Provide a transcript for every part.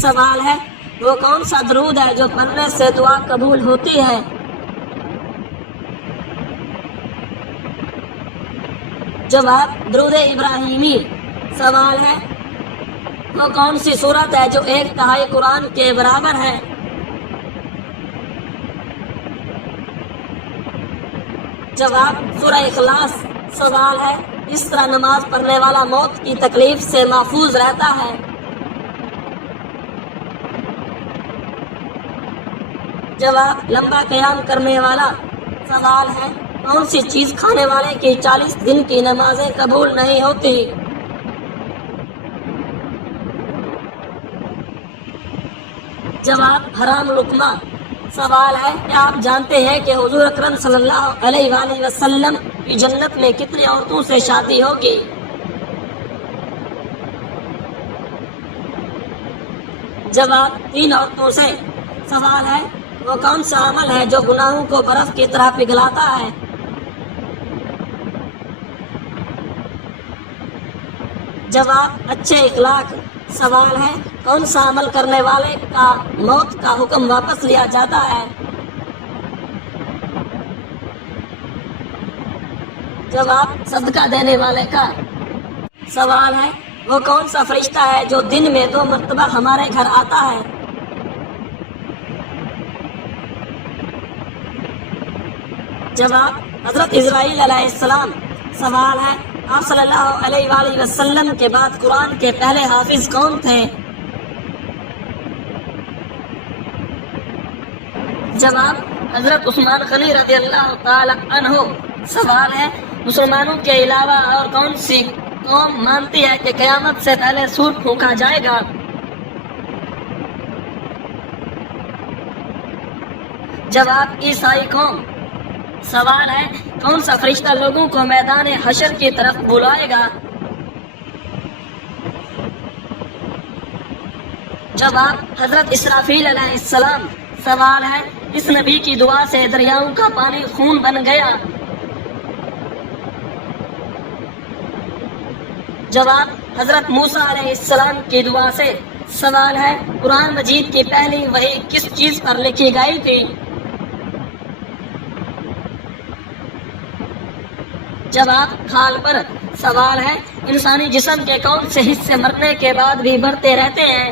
سوال ہے وہ کون سا درود ہے جو پڑھنے سے دعا قبول ہوتی ہے؟ جواب درود ابراہیمی۔ سوال ہے وہ کون سی سورت ہے جو 1/3 قرآن کے برابر ہے؟ جواب سورہ اخلاص۔ سوال ہے اس طرح نماز پڑھنے والا موت کی تکلیف سے محفوظ رہتا ہے؟ جواب لمبا قیام کرنے والا۔ سوال ہے کون سی چیز کھانے والے کی 40 دن کی نمازیں قبول نہیں ہوتی؟ جواب حرام لقمہ۔ سوال ہے کیا آپ جانتے ہیں کہ حضور اکرم صلی اللہ علیہ وآلہ وسلم کی جنت میں کتنی عورتوں سے شادی ہوگی؟ جواب 3 عورتوں سے۔ سوال ہے وہ کون سا عمل ہے جو گناہوں کو برف کی طرح پگھلاتا ہے؟ جواب اچھے اخلاق۔ سوال ہے کون سا عمل کرنے والے کا موت کا حکم واپس لیا جاتا ہے؟ جواب صدقہ دینے والے کا۔ سوال ہے وہ کون سا فرشتہ ہے جو دن میں 2 مرتبہ ہمارے گھر آتا ہے؟ جواب حضرت اسرائیل علیہ السلام۔ سوال ہے آپ صلی اللہ علیہ وآلہ وسلم کے بعد قرآن کے پہلے حافظ کون تھے؟ جواب حضرت عثمان غنی رضی اللہ تعالی عنہ۔ سوال ہے مسلمانوں کے علاوہ اور کون سی قوم مانتی ہے کہ قیامت سے پہلے سور پھونکا جائے گا؟ جواب عیسائی قوم۔ سوال ہے کون سا فرشتہ لوگوں کو میدان حشر کی طرف بلائے گا؟ جواب حضرت اسرافیل علیہ السلام۔ سوال ہے اس نبی کی دعا سے دریاؤں کا پانی خون بن گیا؟ جواب حضرت موسیٰ علیہ السلام کی دعا سے۔ سوال ہے قرآن مجید کی پہلی وحی کس چیز پر لکھی گئی تھی؟ جواب کھال پر۔ سوال ہے انسانی جسم کے کون سے حصے مرنے کے بعد بھی بڑھتے رہتے ہیں؟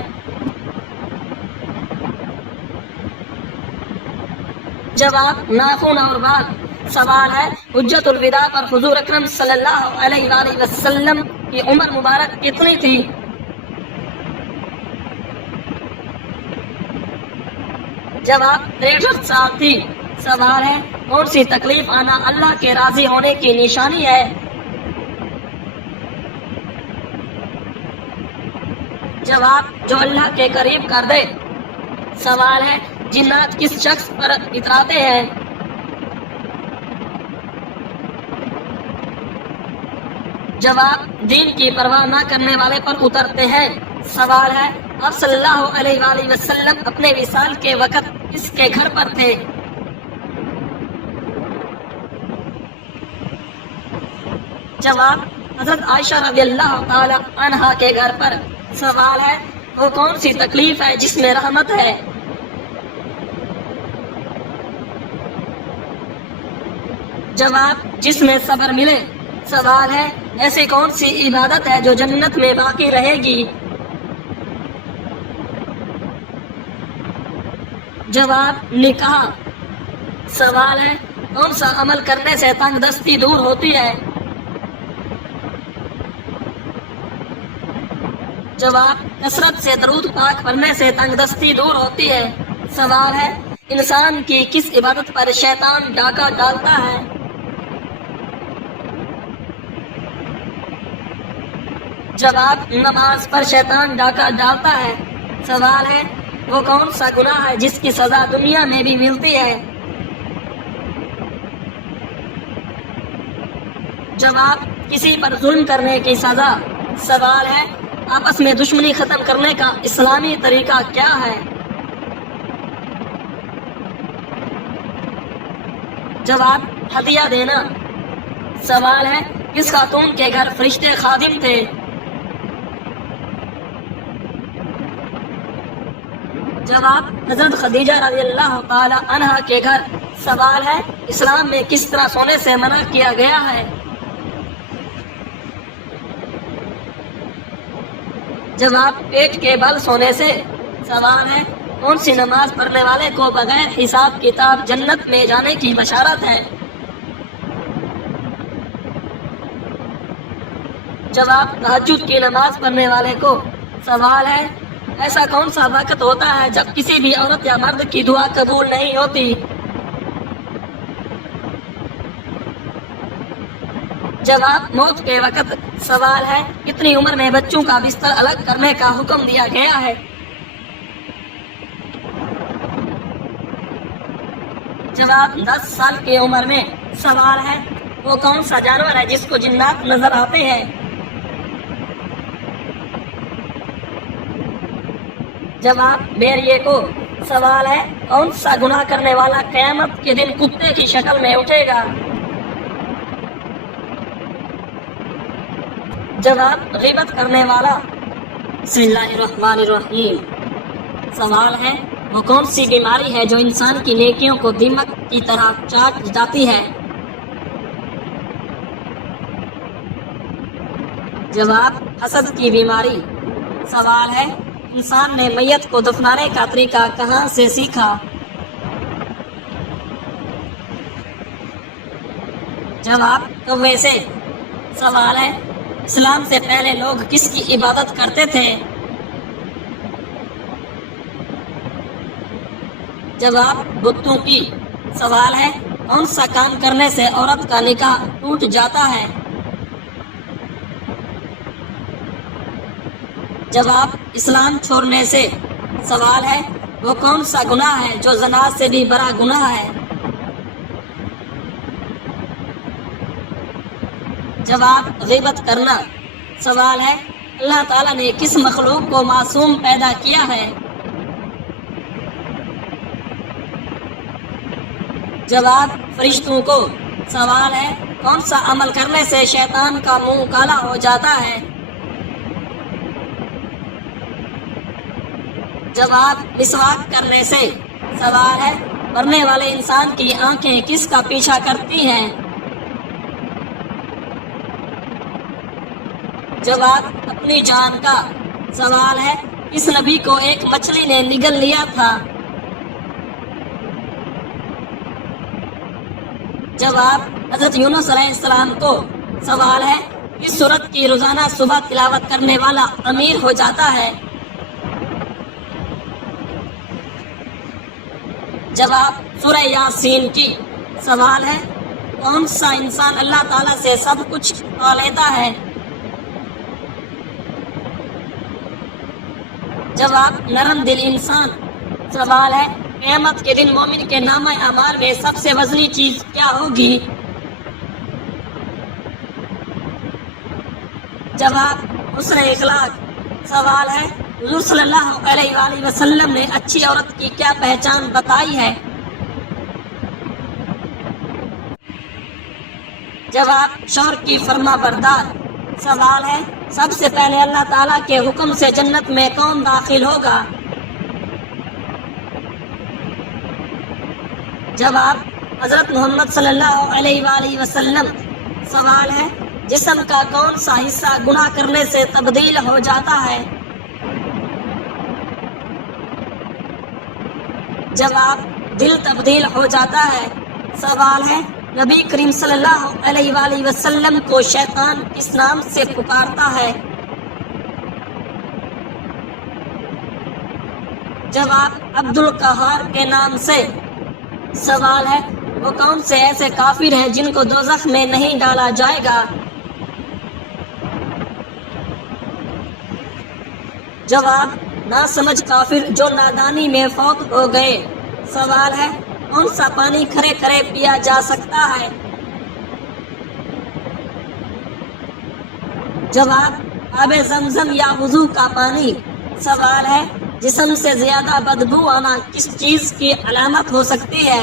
جواب ناخن اور بال۔ سوال ہے حجت الوداع پر حضور اکرم صلی اللہ علیہ وآلہ وسلم کی عمر مبارک کتنی تھی؟ جواب 63 سال تھی۔ سوال ہے کون سی تکلیف آنا اللہ کے راضی ہونے کی نشانی ہے؟ جواب جو اللہ کے قریب کر دے۔ سوال ہے جنات کس شخص پر اتراتے ہیں؟ جواب دین کی پرواہ نہ کرنے والے پر اترتے ہیں۔ سوال ہے آپ صلی اللہ علیہ وآلہ وسلم اپنے وصال کے وقت کس کے گھر پر تھے؟ جواب حضرت عائشہ رضی اللہ تعالی عنہا کے گھر پر۔ سوال ہے وہ کون سی تکلیف ہے جس میں رحمت ہے؟ جواب جس میں صبر ملے۔ سوال ہے ایسی کون سی عبادت ہے جو جنت میں باقی رہے گی؟ جواب نکاح۔ سوال ہے کون سا عمل کرنے سے تنگ دستی دور ہوتی ہے؟ جواب کثرت سے درود پاک پڑھنے سے تنگ دستی دور ہوتی ہے۔ سوال ہے انسان کی کس عبادت پر شیطان ڈاکہ ڈالتا ہے؟ جواب نماز پر شیطان ڈاکہ ڈالتا ہے۔ سوال ہے وہ کون سا گناہ ہے جس کی سزا دنیا میں بھی ملتی ہے؟ جواب کسی پر ظلم کرنے کی سزا۔ سوال ہے آپس میں دشمنی ختم کرنے کا اسلامی طریقہ کیا ہے؟ جواب ہدیہ دینا۔ سوال ہے کس خاتون کے گھر فرشتے خادم تھے؟ جواب: حضرت خدیجہ رضی اللہ تعالی عنہ کے گھر۔ سوال ہے: اسلام میں کس طرح سونے سے منع کیا گیا ہے؟ جواب: پیٹ کے بل سونے سے۔ سوال ہے: کون سی نماز پڑھنے والے کو بغیر حساب کتاب جنت میں جانے کی بشارت ہے؟ جواب: تہجد کی نماز پڑھنے والے کو۔ سوال ہے: ایسا کون سا وقت ہوتا ہے جب کسی بھی عورت یا مرد کی دعا قبول نہیں ہوتی؟ جواب: موت کے وقت۔ سوال ہے: کتنی عمر میں بچوں کا بستر الگ کرنے کا حکم دیا گیا ہے؟ جواب: 10 سال کی عمر میں۔ سوال ہے: وہ کون سا جانور ہے جس کو جنات نظر آتے ہیں؟ جواب: بھیڑیے کو۔ سوال ہے: کون سا گناہ کرنے والا قیامت کے دن کتے کی شکل میں اٹھے گا؟ جواب: غیبت کرنے والا۔ بسم اللہ الرحمن الرحیم۔ سوال ہے: وہ کون سی بیماری ہے جو انسان کی نیکیوں کو دیمک کی طرح چاٹ جاتی ہے؟ جواب: حسد کی بیماری۔ سوال ہے: انسان نے میت کو دفنانے کا طریقہ کہاں سے سیکھا؟ جواب: کوے سے۔ سوال ہے: اسلام سے پہلے لوگ کس کی عبادت کرتے تھے؟ جواب: بتوں کی۔ سوال ہے: کون سا کام کرنے سے عورت کا نکاح ٹوٹ جاتا ہے؟ جواب: اسلام چھوڑنے سے۔ سوال ہے: وہ کون سا گناہ ہے جو زنا سے بھی بڑا گناہ ہے؟ جواب: غیبت کرنا۔ سوال ہے: اللہ تعالیٰ نے کس مخلوق کو معصوم پیدا کیا ہے؟ جواب: فرشتوں کو۔ سوال ہے: کون سا عمل کرنے سے شیطان کا منہ کالا ہو جاتا ہے؟ جواب: مسواک کرنے سے۔ سوال ہے: مرنے والے انسان کی آنکھیں کس کا پیچھا کرتی ہیں؟ جواب: اپنی جان کا۔ سوال ہے: کس نبی کو ایک مچھلی نے نگل لیا تھا؟ جواب: حضرت یونس علیہ السلام کو۔ سوال ہے: کس سورت کی روزانہ صبح تلاوت کرنے والا امیر ہو جاتا ہے؟ جواب: سورہ یاسین کی۔ سوال ہے: کون سا انسان اللہ تعالیٰ سے سب کچھ پا لیتا ہے؟ جواب: نرم دل انسان۔ سوال ہے: قیامت کے دن مومن کے نامہ اعمال میں سب سے وزنی چیز کیا ہوگی؟ جواب: حسن اخلاق۔ سوال ہے: حضور صلی اللہ علیہ وآلہ وسلم نے اچھی عورت کی کیا پہچان بتائی ہے؟ جواب: شوہر کی فرما بردار۔ سوال ہے: سب سے پہلے اللہ تعالیٰ کے حکم سے جنت میں کون داخل ہوگا؟ جواب: حضرت محمد صلی اللہ علیہ وآلہ وسلم۔ سوال ہے: جسم کا کون سا حصہ گناہ کرنے سے تبدیل ہو جاتا ہے؟ جواب: دل تبدیل ہو جاتا ہے۔ سوال ہے: نبی کریم صلی اللہ علیہ وآلہ وسلم کو شیطان کس نام سے پکارتا ہے؟ جواب: عبد القہار کے نام سے۔ سوال ہے: وہ کون سے ایسے کافر ہیں جن کو دوزخ میں نہیں ڈالا جائے گا؟ جواب: ناسمجھ کافر جو نادانی میں فوت ہو گئے۔ سوال ہے: کون سا پانی کھرے کھرے پیا جا سکتا ہے؟ جواب: آب زمزم یا وضو کا پانی۔ سوال ہے: جسم سے زیادہ بدبو آنا کس چیز کی علامت ہو سکتی ہے؟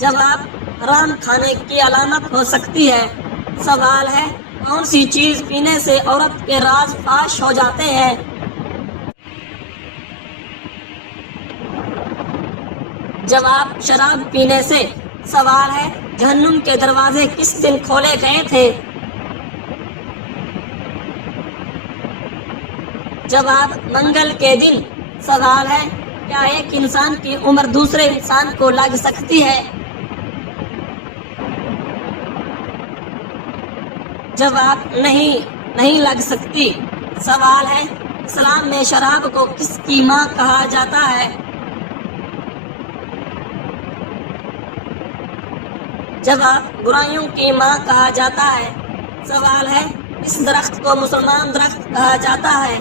جواب: حرام کھانے کی علامت ہو سکتی ہے۔ سوال ہے: کون سی چیز پینے سے عورت کے راز فاش ہو جاتے ہیں؟ جواب شراب پینے سے۔ سوال ہے جہنم کے دروازے کس دن کھولے گئے تھے؟ جواب منگل کے دن۔ سوال ہے کیا ایک انسان کی عمر دوسرے انسان کو لگ سکتی ہے؟ جواب نہیں لگ سکتی۔ سوال ہے اسلام میں شراب کو کس کی ماں کہا جاتا ہے؟ جواب برائیوں کی ماں کہا جاتا ہے۔ سوال ہے اس درخت کو مسلمان درخت کہا جاتا ہے؟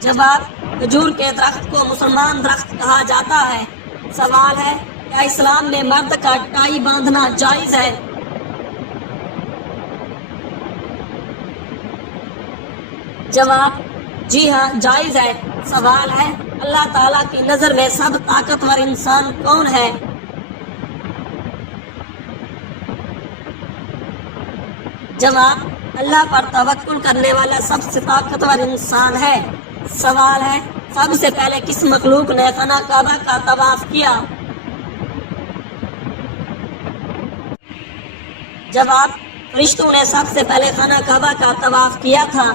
جواب کھجور کے درخت کو مسلمان درخت کہا جاتا ہے۔ سوال ہے کیا اسلام میں مرد کا ٹائی باندھنا جائز ہے؟ جواب جی ہاں جائز ہے۔ سوال ہے اللہ تعالیٰ کی نظر میں سب طاقتور انسان کون ہے؟ جواب اللہ پر توکل کرنے والا سب سے طاقتور انسان ہے۔ سوال ہے سب سے پہلے کس مخلوق نے خانہ کعبہ کا طواف کیا؟ جواب فرشتوں نے سب سے پہلے خانہ کعبہ کا طواف کیا تھا۔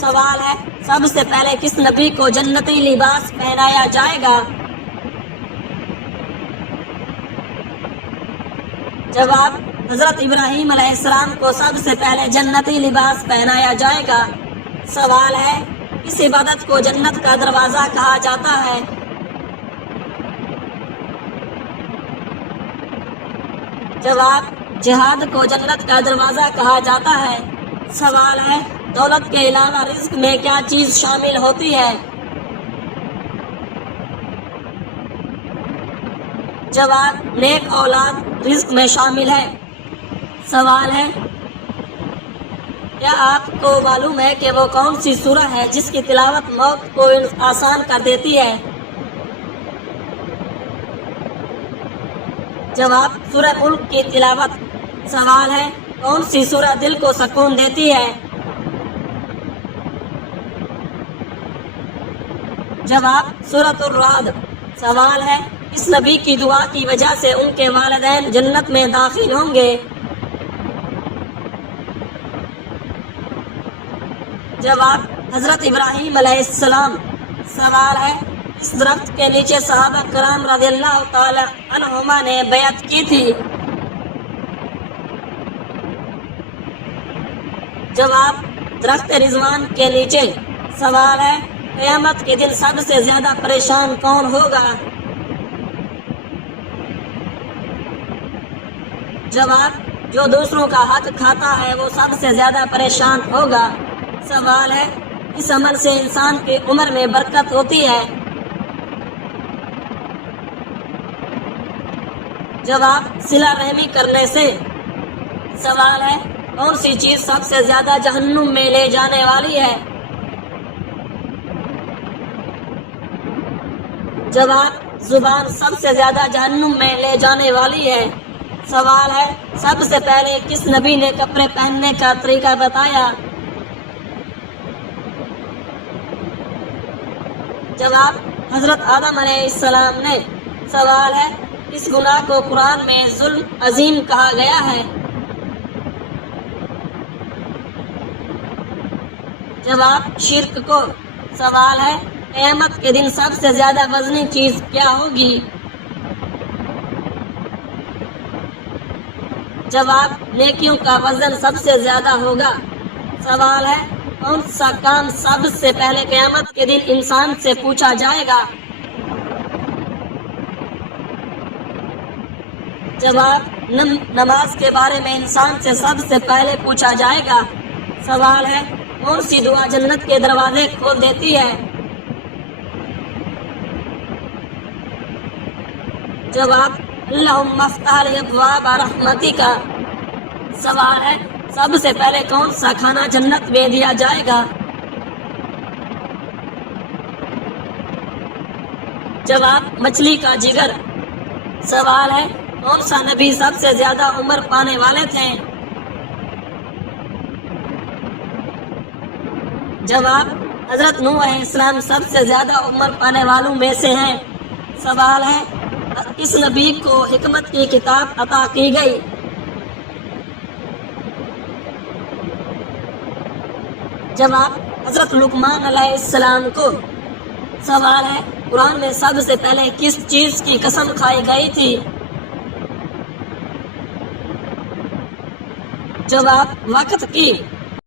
سوال ہے سب سے پہلے کس نبی کو جنتی لباس پہنایا جائے گا؟ جواب حضرت ابراہیم علیہ السلام کو سب سے پہلے جنتی لباس پہنایا جائے گا۔ سوال ہے اس عبادت کو جنت کا دروازہ کہا جاتا ہے؟ جواب جہاد کو جنت کا دروازہ کہا جاتا ہے۔ سوال ہے دولت کے علاوہ رزق میں کیا چیز شامل ہوتی ہے؟ جواب نیک اولاد رزق میں شامل ہے۔ سوال ہے کیا آپ کو معلوم ہے کہ وہ کون سی سورہ ہے جس کی تلاوت موت کو آسان کر دیتی ہے؟ جواب سورہ ملک کی تلاوت۔ سوال ہے کون سی سورہ دل کو سکون دیتی ہے؟ جواب سورۃ الرعد۔ سوال ہے اس نبی کی دعا کی وجہ سے ان کے والدین جنت میں داخل ہوں گے؟ جواب حضرت ابراہیم علیہ السلام۔ سوال ہے اس درخت کے نیچے صحابہ کرام رضی اللہ تعالی عنہما نے بیعت کی تھی؟ جواب درخت رضوان کے نیچے۔ سوال ہے قیامت کے دن سب سے زیادہ پریشان کون ہوگا؟ جواب جو دوسروں کا حق کھاتا ہے وہ سب سے زیادہ پریشان ہوگا۔ سوال ہے اس عمل سے انسان کی عمر میں برکت ہوتی ہے؟ جواب صلہ رحمی کرنے سے۔ سوال ہے کون سی چیز سب سے زیادہ جہنم میں لے جانے والی ہے؟ جواب زبان سب سے زیادہ جہنم میں لے جانے والی ہے۔ سوال ہے سب سے پہلے کس نبی نے کپڑے پہننے کا طریقہ بتایا؟ جواب حضرت آدم علیہ السلام نے۔ سوال ہے اس گناہ کو قرآن میں ظلم عظیم کہا گیا ہے؟ جواب شرک کو۔ سوال ہے قیامت کے دن سب سے زیادہ وزنی چیز کیا ہوگی؟ جواب نیکیوں کا وزن سب سے زیادہ ہوگا۔ سوال ہے کون سا کام سب سے پہلے قیامت کے دن انسان سے پوچھا جائے گا؟ جواب نماز کے بارے میں انسان سے سب سے پہلے پوچھا جائے گا۔ سوال ہے کون سی دعا جنت کے دروازے کھول دیتی ہے؟ جواب اللہم افتح لی ابواب رحمتک۔ سوال ہے سب سے پہلے کون سا کھانا جنت میں دیا جائے گا؟ جواب مچھلی کا جگر۔ سوال ہے کون سا نبی سب سے زیادہ عمر پانے والے تھے؟ جواب: حضرت نوح علیہ السلام سب سے زیادہ عمر پانے والوں میں سے ہیں۔ سوال ہے: اس نبی کو حکمت کی کتاب عطا کی گئی؟ جواب: حضرت لقمان علیہ السلام کو۔ سوال ہے: قرآن میں سب سے پہلے کس چیز کی قسم کھائی گئی تھی؟ جواب: وقت کی۔